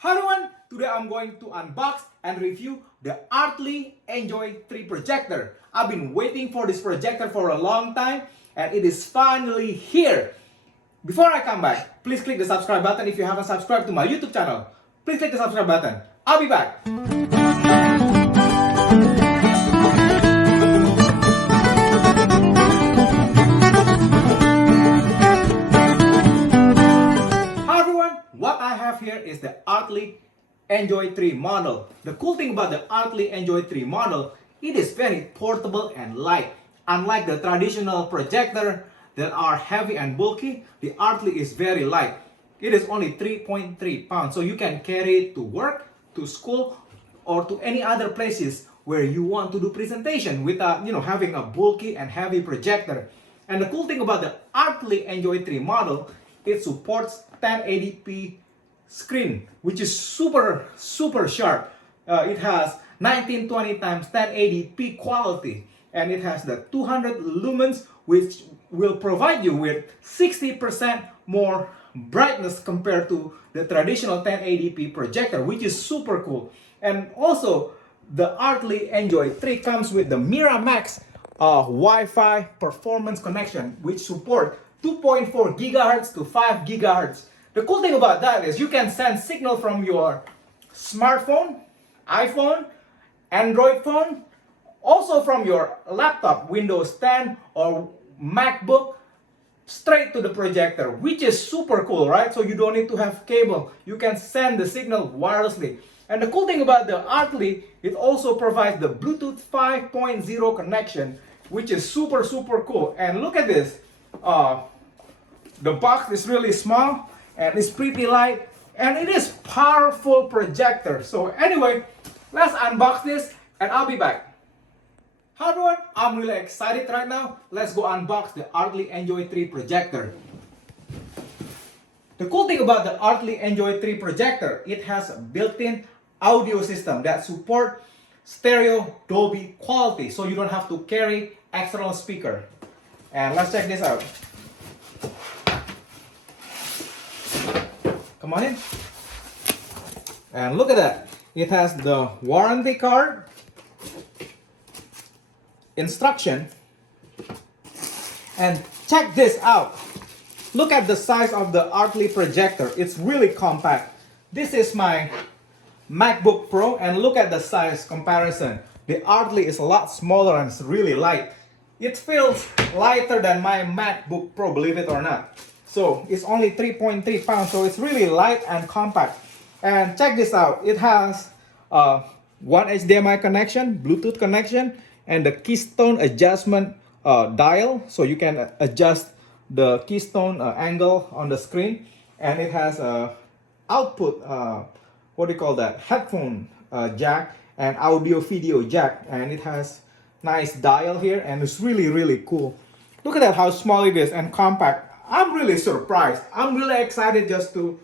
Hi everyone, today I'm going to unbox and review the Artlii Enjoy 3 projector. I've been waiting for this projector for a long time and it is finally here. Before I come back, please click the subscribe button if you haven't subscribed to my YouTube channel. Please click the subscribe button. I'll be back. What I have here is the Artlii Enjoy 3 model. The cool thing about the Artlii Enjoy 3 model, it is very portable and light. Unlike the traditional projector that are heavy and bulky, the Artlii is very light. It is only 3.3 pounds, so you can carry it to work, to school, or to any other places where you want to do presentation without having a bulky and heavy projector. And the cool thing about the Artlii Enjoy 3 model, it supports 1080p screen, which is super sharp. It has 1920 x 1080p quality, and it has the 200 lumens, which will provide you with 60% more brightness compared to the traditional 1080p projector, which is super cool. And also, the Artlii Enjoy 3 comes with the Miramax Wi-Fi performance connection, which support 2.4 gigahertz to 5 gigahertz. The cool thing about that is you can send signal from your smartphone, iPhone, Android phone, also from your laptop, Windows 10 or MacBook, straight to the projector, which is super cool, right? So you don't need to have cable. You can send the signal wirelessly. And the cool thing about the Artlii, it also provides the Bluetooth 5.0 connection, which is super cool. And look at this. The box is really small and it's pretty light and it is powerful projector. So anyway, let's unbox this and I'll be back. Hi everyone, I'm really excited right now. Let's go unbox the Artlii Enjoy 3 projector. The cool thing about the Artlii Enjoy 3 projector, it has a built-in audio system that support stereo DOLBY quality, so you don't have to carry external speaker. And let's check this out. Come on in. And look at that. It has the warranty card, instruction, and check this out. Look at the size of the Artlii projector. It's really compact. This is my MacBook Pro and look at the size comparison. The Artlii is a lot smaller and it's really light. It feels lighter than my MacBook Pro, believe it or not. So it's only 3.3 pounds, so it's really light and compact. And check this out. It has one HDMI connection, Bluetooth connection, and the Keystone adjustment dial, so you can adjust the Keystone angle on the screen. And it has a output, what do you call that? Headphone jack and audio video jack, and it has nice dial here, and it's really cool. Look at that, how small it is and compact. I'm really surprised. I'm really excited just to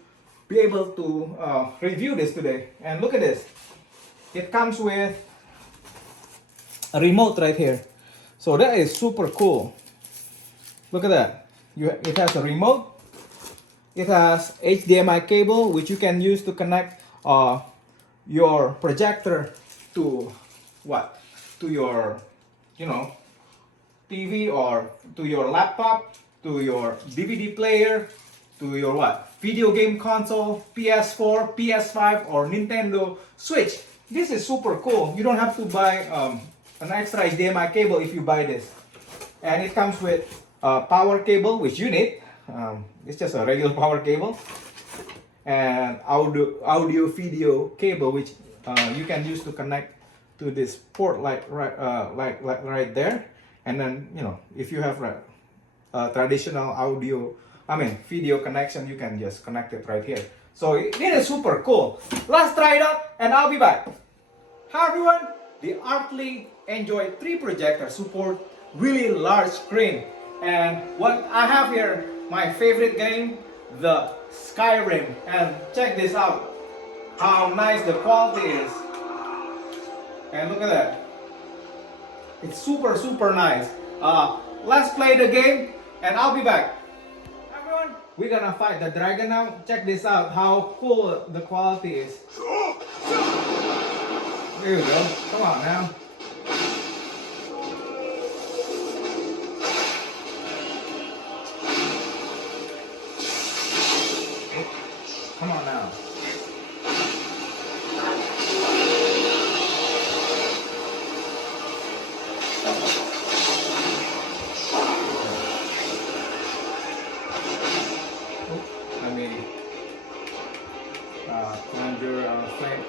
be able to review this today. And look at this. It comes with a remote right here. So that is super cool. Look at that. It has a remote. It has HDMI cable, which you can use to connect your projector to what? To your, TV, or to your laptop, to your DVD player, to your what? Video game console, PS4, PS5, or Nintendo Switch. This is super cool. You don't have to buy an extra HDMI cable if you buy this. And it comes with a power cable, which you need. It's just a regular power cable. And audio video cable, which you can use to connect to this port like right there. And then if you have a traditional video connection, you can just connect it right here. So it is super cool. Let's try it out and I'll be back. Hi everyone, the Artlii Enjoy 3 projector support really large screen. And what I have here, my favorite game, the Skyrim. And check this out, how nice the quality is. And look at that. It's super nice. Let's play the game and I'll be back. Everyone, we're gonna fight the dragon now. Check this out, how cool the quality is. There you go. Come on now. Come on now. Let me conjure flame.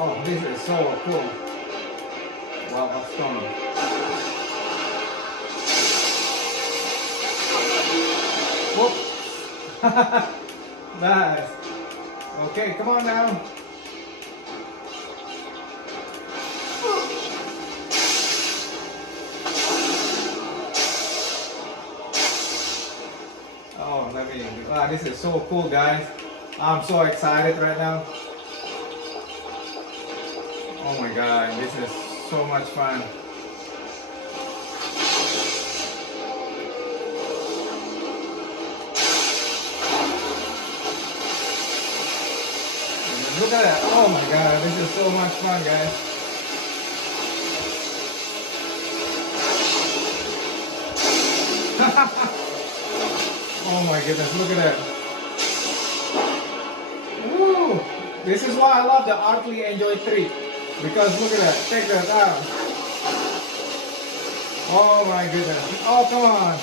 Oh, this is so cool. Wow, what's going on? Whoop. Nice. Okay, come on now. Oh, let me. Wow, this is so cool, guys. I'm so excited right now. Oh my god, this is so much fun. Look at that. Oh my god, this is so much fun, guys. Oh my goodness, look at that. Woo! This is why I love the Artlii Enjoy 3. Because look at that, check that out. Oh my goodness. Oh, come on.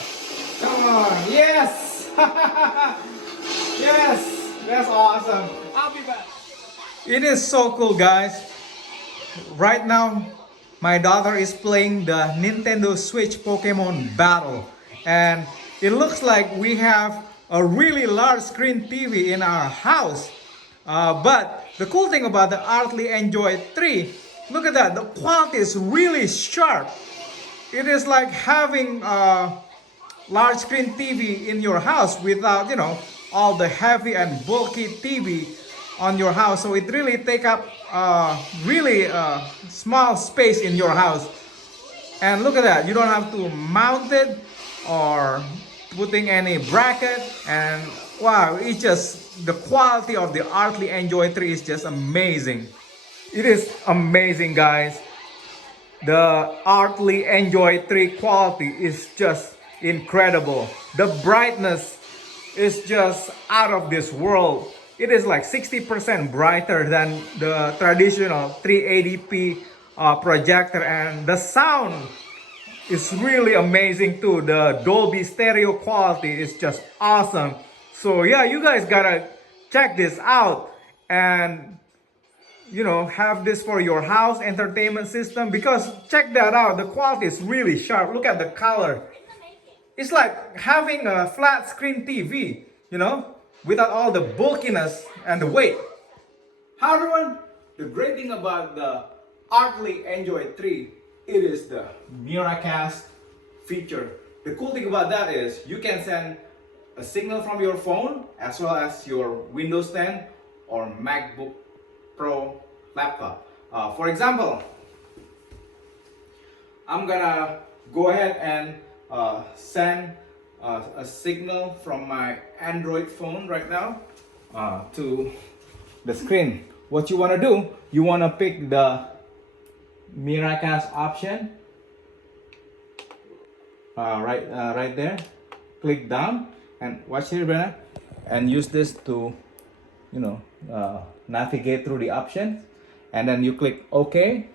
Come on. Yes! Yes! That's awesome. I'll be back. It is so cool, guys. Right now, my daughter is playing the Nintendo Switch Pokemon Battle. And it looks like we have a really large screen TV in our house. But the cool thing about the Artlii Enjoy 3, look at that, the quality is really sharp. It is like having a large screen TV in your house without, you know, all the heavy and bulky TV on your house. So it really take up really small space in your house. And look at that, you don't have to mount it or putting any bracket. And wow, it's just the quality of the Artlii Enjoy 3 is just amazing. It is amazing, guys. The Artlii Enjoy 3 quality is just incredible. The brightness is just out of this world. It is like 60% brighter than the traditional 380p projector, and the sound is really amazing too. The Dolby stereo quality is just awesome. So yeah, you guys gotta check this out and, you know, have this for your house entertainment system, because check that out, the quality is really sharp. Look at the color. It's like having a flat screen TV, you know, without all the bulkiness and the weight. Hi everyone, the great thing about the Artlii Enjoy 3, it is the Miracast feature. The cool thing about that is you can send a signal from your phone as well as your Windows 10 or MacBook Pro laptop. For example, I'm gonna go ahead and send a signal from my Android phone right now to the screen. What you want to do, you want to pick the Miracast option right there. Click down and watch here, Brenna, and use this to, you know, navigate through the options, and then you click OK.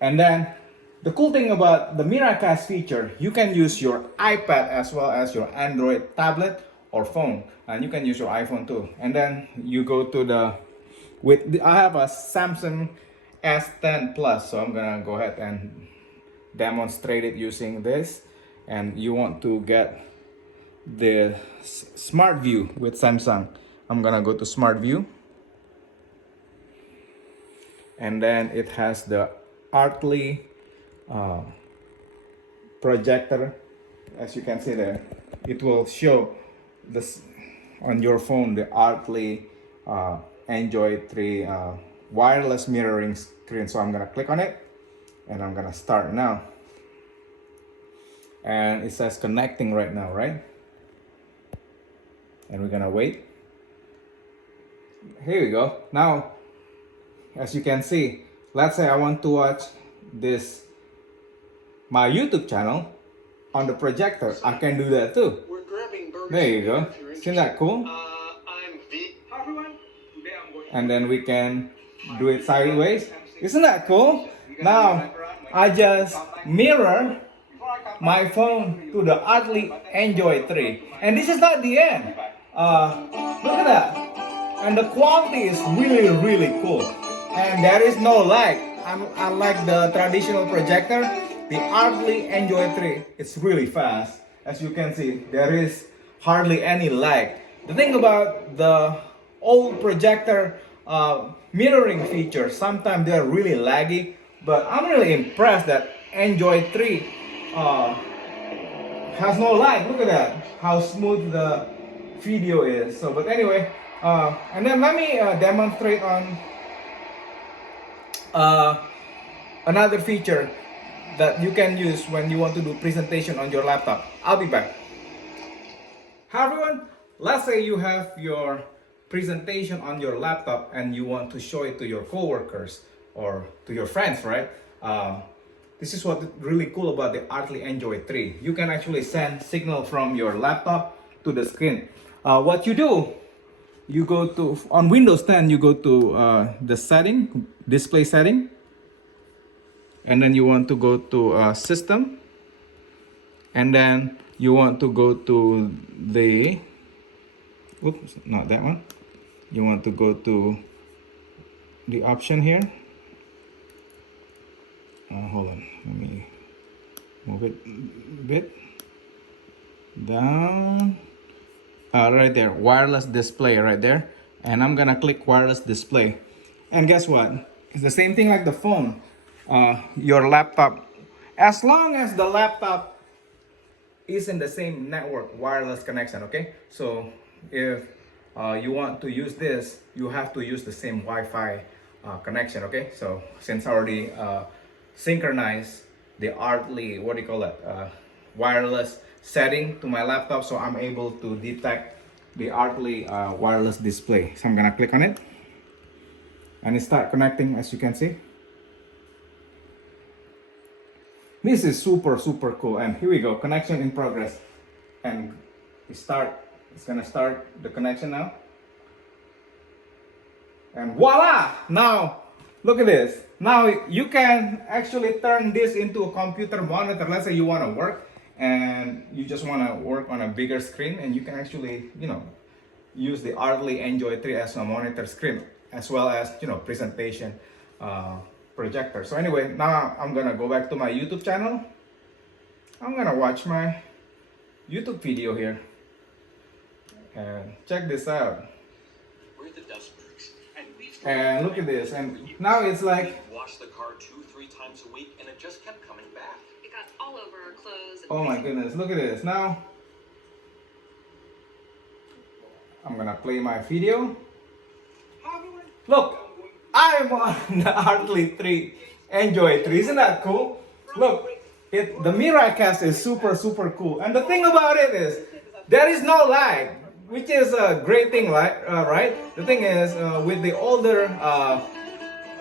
And then the cool thing about the Miracast feature, you can use your iPad as well as your Android tablet or phone, and you can use your iPhone too. And then you go to the, I have a Samsung S10 Plus, so I'm gonna go ahead and demonstrate it using this. And you want to get the Smart View with Samsung. I'm gonna go to Smart View, and then it has the Artlii projector. As you can see there, it will show this on your phone the Artlii Enjoy 3 wireless mirroring screen. So I'm gonna click on it and I'm gonna start now. And it says connecting right now, right? And we're gonna wait. Here we go. Now, as you can see, let's say I want to watch this, my YouTube channel on the projector. I can do that too. There you go. Isn't that cool? And then we can do it sideways. Isn't that cool? Now, I just mirror my phone to the Artlii Enjoy 3. And this is not the end. Look at that. And the quality is really, really cool. And there is no lag. Unlike the traditional projector, the Artlii Enjoy 3, it's really fast. As you can see, there is hardly any lag. The thing about the old projector mirroring features, sometimes they're really laggy. But I'm really impressed that Enjoy 3 has no lag. Look at that, how smooth the video is. So, but anyway, and then let me demonstrate on another feature that you can use when you want to do presentation on your laptop. I'll be back. Hi everyone, let's say you have your presentation on your laptop and you want to show it to your coworkers or to your friends, right? This is what really cool about the Artlii Enjoy 3. You can actually send signal from your laptop to the screen. What you do, you go to, on Windows 10, you go to the setting, display setting, and then you want to go to system, and then you want to go to the, oops, not that one. You want to go to the option here. Hold on, let me move it a bit down. Right there, wireless display right there. And I'm gonna click wireless display. And guess what? It's the same thing like the phone. Your laptop, as long as the laptop is in the same network, wireless connection, okay? So if you want to use this, you have to use the same Wi-Fi connection, okay? So since I already synchronize the Artlii, what do you call it, wireless setting to my laptop, so I'm able to detect the Artlii wireless display. So I'm gonna click on it and it start connecting, as you can see. This is super cool. And here we go, connection in progress, and it's gonna start the connection now. And voila, now look at this. Now you can actually turn this into a computer monitor. Let's say you want to work and you just want to work on a bigger screen, and you can actually, you know, use the Artlii Enjoy 3 as a monitor screen, as well as, you know, presentation projector. So anyway, now I'm gonna go back to my YouTube channel. I'm gonna watch my YouTube video here, and check this out. And look at this, and now it's like, wash the car 2-3 times a week, and it just kept coming back. It got all over our clothes. Oh my goodness, look at this. Now I'm gonna play my video. Look, I'm on the Artlii 3 Enjoy 3. Isn't that cool? Look, the Miracast is super cool. And the thing about it is, there is no lag, which is a great thing, right? The thing is, with the older,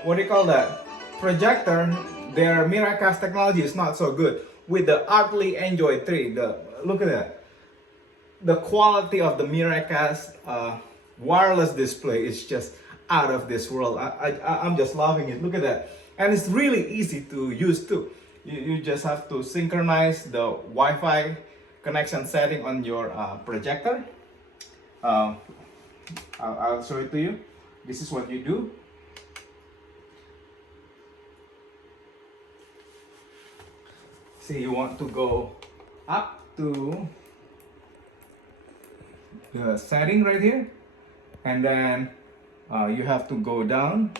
what do you call that, projector, their Miracast technology is not so good. With the Artlii Enjoy 3, look at that. The quality of the Miracast wireless display is just out of this world. I'm just loving it. Look at that. And it's really easy to use too. You just have to synchronize the Wi-Fi connection setting on your projector. I'll show it to you. This is what you do. See, you want to go up to the setting right here, and then you have to go down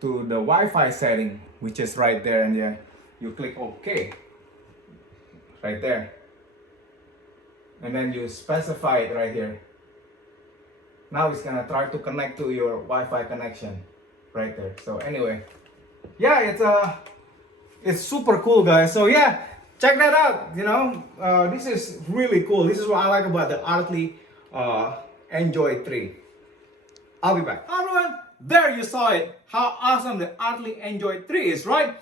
to the Wi-Fi setting, which is right there, and you click OK right there. and then you specify it right here. Now it's gonna try to connect to your Wi-Fi connection right there. So anyway, yeah, it's super cool, guys. So yeah, check that out. You know, this is really cool. This is what I like about the Artlii Enjoy 3. I'll be back. Everyone, there you saw it. How awesome the Artlii Enjoy 3 is, right?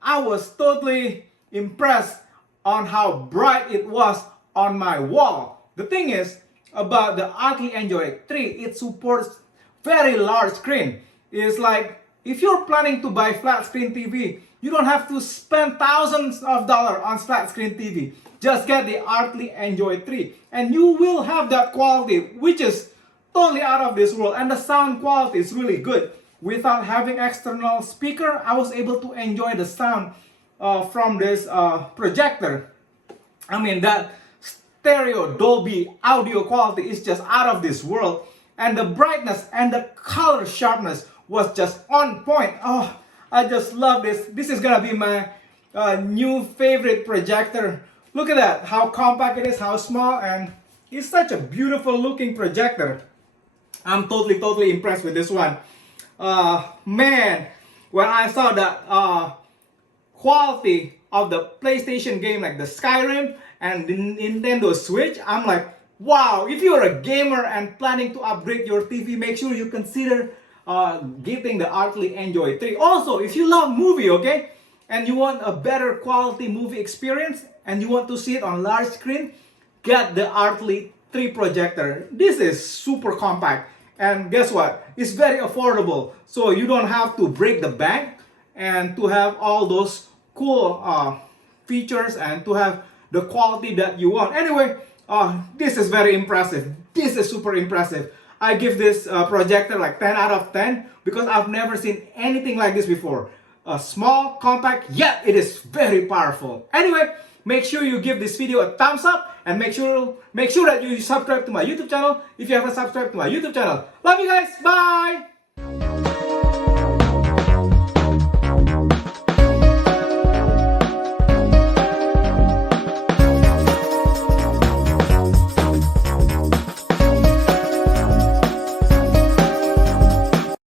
I was totally impressed on how bright it was on my wall. The thing is about the Artlii Enjoy 3, it supports very large screen. It's like if you're planning to buy flat screen TV, you don't have to spend thousands of dollars on flat screen TV. Just get the Artlii Enjoy 3 and you will have that quality, which is totally out of this world, and the sound quality is really good. Without having external speaker, I was able to enjoy the sound from this projector. I mean, that stereo Dolby audio quality is just out of this world, and the brightness and the color sharpness was just on point. Oh, I just love this. This is gonna be my new favorite projector. Look at that, how compact it is, how small, and it's such a beautiful looking projector. I'm totally impressed with this one. Man, when I saw that quality of the PlayStation game, like the Skyrim and the Nintendo Switch, I'm like, wow. If you're a gamer and planning to upgrade your TV, make sure you consider getting the Artlii Enjoy 3. Also, if you love movie, okay, and you want a better quality movie experience and you want to see it on large screen, get the Artlii 3 projector. This is super compact, and guess what? It's very affordable, so you don't have to break the bank and to have all those cool features and to have the quality that you want. Anyway, this is very impressive. This is super impressive. I give this projector like 10 out of 10 because I've never seen anything like this before. Small, compact, yet it is very powerful. Anyway, make sure you give this video a thumbs up and make sure that you subscribe to my YouTube channel if you haven't subscribed to my YouTube channel. Love you guys. Bye.